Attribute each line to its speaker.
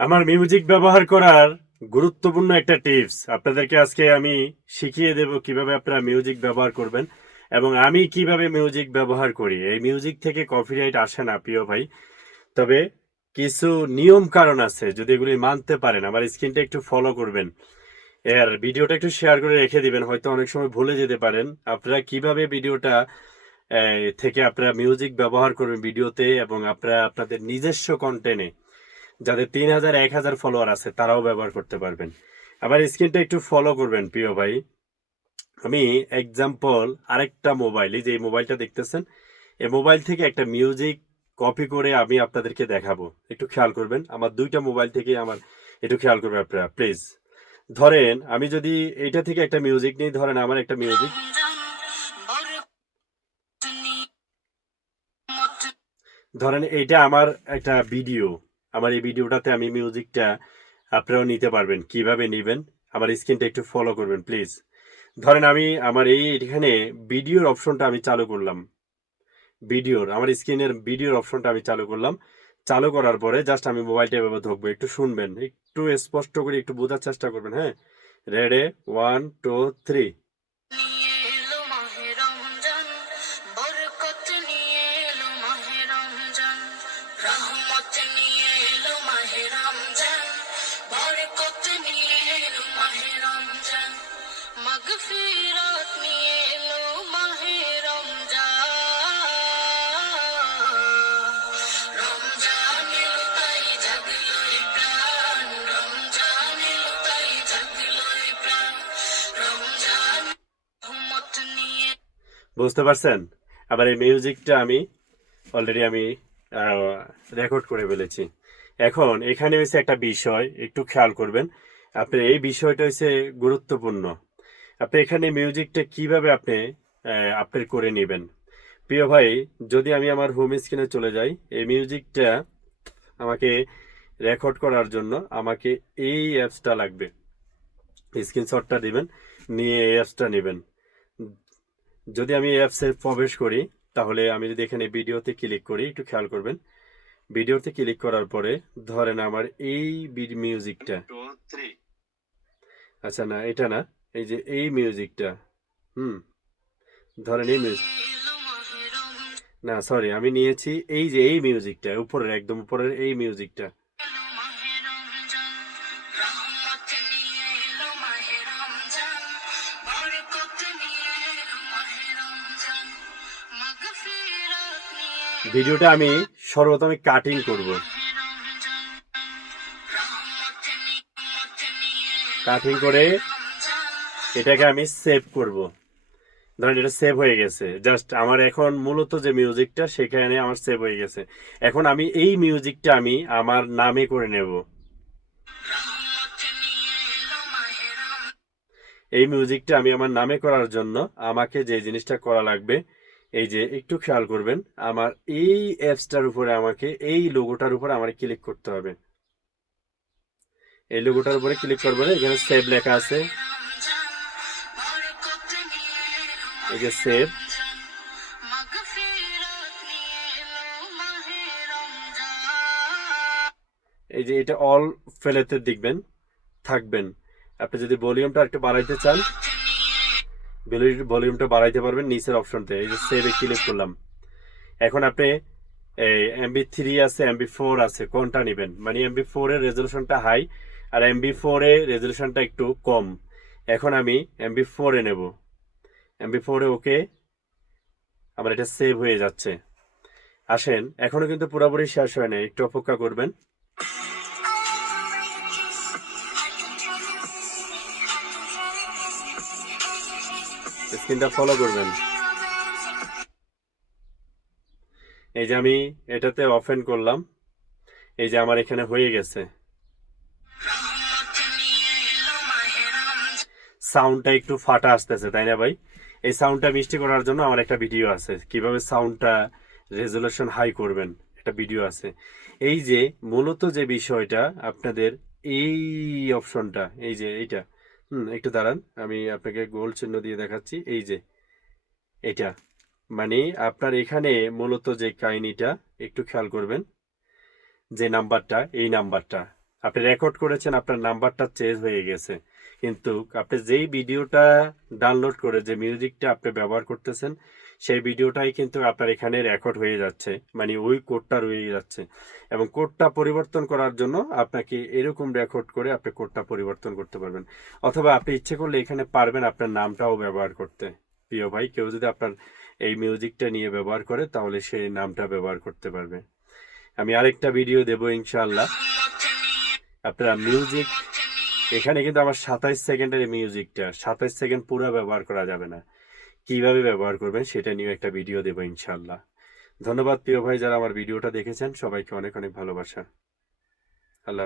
Speaker 1: আমার মিউজিক ব্যবহার করার গুরুত্বপূর্ণ একটা টিপস। আপনাদেরকে আজকে আমি শিখিয়ে দেব কীভাবে আপনারা মিউজিক ব্যবহার করবেন এবং আমি কীভাবে মিউজিক ব্যবহার করি। এই মিউজিক থেকে কপিরাইট আসে না, প্রিয় ভাই। তবে কিছু নিয়ম কারণ আছে, যদি এগুলি মানতে পারেন, আমার স্ক্রিনটা একটু ফলো করবেন। এর ভিডিওটা একটু শেয়ার করে রেখে দিবেন, হয়তো অনেক সময় ভুলে যেতে পারেন। আপনারা কীভাবে ভিডিওটা থেকে আপনারা মিউজিক ব্যবহার করবেন ভিডিওতে এবং আপনারা আপনাদের নিজস্ব কন্টেন্টে যাদের তিন হাজার, এক হাজার ফলোয়ার আছে, তারাও ব্যবহার করতে পারবেন। আবার স্ক্রিনটা একটু ফলো করবেন, প্রিয় ভাই। আমি এক্সাম্পল আরেকটা মোবাইল এই যে এই মোবাইলটা দেখতেছেন, এই মোবাইল থেকে একটা মিউজিক কপি করে আমি আপনাদেরকে দেখাবো। একটু খেয়াল করবেন, আমার দুইটা মোবাইল থেকে আমার, একটু খেয়াল করবেন আপনারা প্লিজ ধরেন, আমি যদি এইটা থেকে একটা মিউজিক নিই, ধরেন আমার একটা মিউজিক ধরেন এইটা আমার একটা ভিডিও আমার এই ভিডিওটাতে আমি মিউজিকটা আপনারাও নিতে পারবেন। কীভাবে নেবেন? আমার স্ক্রিনটা একটু ফলো করবেন প্লিজ ধরেন আমি আমার এই এখানে ভিডিওর অপশনটা আমি চালু করলাম। ভিডিওর, আমার স্ক্রিনের ভিডিওর অপশনটা আমি চালু করলাম। চালু করার পরে জাস্ট আমি মোবাইলটা এভাবে ধরবো। একটু শুনবেন, একটু স্পষ্ট করে একটু বোঝার চেষ্টা করবেন হ্যাঁ? রেডে ওয়ান টু থ্রি বুঝতে পারছেন? আবার এই মিউজিকটা আমি অলরেডি আমি রেকর্ড করে ফেলেছি। এখন এখানে হচ্ছে একটা বিষয়, একটু খেয়াল করবেন। আপনি এই বিষয়টা হচ্ছে গুরুত্বপূর্ণ। আপনি এখানে মিউজিকটা কীভাবে আপনি আপনার করে নেবেন? প্রিয় ভাই, যদি আমি আমার হোম স্ক্রিনে চলে যাই, এই মিউজিকটা আমাকে রেকর্ড করার জন্য আমাকে এই অ্যাপসটা লাগবে। স্ক্রিনশটটা দিবেন, নিয়ে এই অ্যাপসটা নেবেন। যদি আমি অ্যাপসে প্রবেশ করি, তাহলে আমি যদি এখানে ভিডিওতে ক্লিক করি, একটু খেয়াল করবেন। ভিডিওতে ক্লিক করার পরে ধরেন আমার এই মিউজিকটা আচ্ছা না, এটা না, এই যে এই মিউজিকটা হুম, ধরেন এই মিউজিক না সরি আমি নিয়েছি এই যে এই মিউজিকটা উপরের, একদম উপরের এই মিউজিকটা ভিডিওটা আমি সর্বপ্রথমে কাটিং করব। কাটিং করে এটাকে আমি সেভ করব। ধরেন এটা সেভ হয়ে গেছে। জাস্ট আমার এখন মূলত যে মিউজিকটা সেখানে আমার সেভ হয়ে গেছে। এখন আমি এই মিউজিকটা আমি আমার নামে করে নেব। এই মিউজিকটা আমি আমার নামে করার জন্য আমাকে যে জিনিসটা করা লাগবে এই যে একটু খেয়াল করবেন, আমার এই অ্যাপসটার উপরে আমাকে, এই লোগোটার উপরে আমার ক্লিক করতে হবে। এই লোগোটার উপরে ক্লিক করব এখানে সেভ লেখা আছে। এই যে সেভ এই যে এটা অল ফেলেতে দেখবেন, থাকবেন। আপনি যদি ভলিউমটা একটু বাড়াইতে চান ভলিউমটা বাড়াইতে পারবেন নিচের অপশনতে এই যে সেভে ক্লিক করলাম। এখন আপনি এই এমবি থ্রি আছে এমবি ফোর আছে, কোনটা নেবেন? মানে এমবি ফোর এর রেজলিউশনটা হাই আর এমবি ফোর রেজলিউশনটা একটু কম। এখন আমি এমবি ফোর নেব। এমবি ফোর ওকে আমার এটা সেভ হয়ে যাচ্ছে। আসেন, এখনও কিন্তু পুরোপুরি শেষ হয় না একটু অপেক্ষা করবেন। স্ক্রিনটা ফলো করবেন। এই যে আমি এটাতে অফেন করলাম। এই যে আমার এখানে হয়ে গেছে। সাউন্ডটা একটু ফাটা আসতেছে, তাই না ভাই? এই সাউন্ডটা মিষ্টি করার জন্য আমার একটা ভিডিও আছে। কীভাবে সাউন্ডটা রেজলিউশন হাই করবেন, একটা ভিডিও আছে। এই যে মূলত যে বিষয়টা, আপনাদের এই অপশনটা এই যে এইটা হুম, একটু দাঁড়ান, আমি আপনাকে গোল চিহ্ন দিয়ে দেখাচ্ছি। এই যে, এটা মানে আপনার এখানে মূলত যে কাহিনিটা, একটু খেয়াল করবেন, যে নাম্বারটা, এই নাম্বারটা। আপনি রেকর্ড করেছেন, আপনার নাম্বারটা চেঞ্জ হয়ে গেছে। কিন্তু আপনি যেই ভিডিওটা ডাউনলোড করে, যে মিউজিকটা আপনি ব্যবহার করতেছেন সেই ভিডিওটাই কিন্তু আপনার এখানে রেকর্ড হয়ে যাচ্ছে। মানে ওই কোডটা রয়ে যাচ্ছে। এবং কোডটা পরিবর্তন করার জন্য আপনাকে এরকম রেকর্ড করে আপনি কোডটা পরিবর্তন করতে পারবেন। অথবা আপনি ইচ্ছে করলে এখানে পারবেন আপনার নামটাও ব্যবহার করতে। প্রিয় ভাই, কেউ যদি আপনার এই মিউজিকটা নিয়ে ব্যবহার করে, তাহলে সেই নামটা ব্যবহার করতে পারবে। আমি আরেকটা ভিডিও দেবো ইনশাআল্লাহ। আপনারা মিউজিক এখানে কিন্তু আমার সাতাইশ সেকেন্ডের মিউজিকটা সাতাইশ সেকেন্ড পুরো ব্যবহার করা যাবে না। কীভাবে ব্যবহার করবেন সেটা নিয়ে একটা ভিডিও দেবো ইনশাল্লাহ ধন্যবাদ প্রিয় ভাই যারা আমার ভিডিওটা দেখেছেন, সবাইকে অনেক অনেক ভালোবাসা আল্লাহ।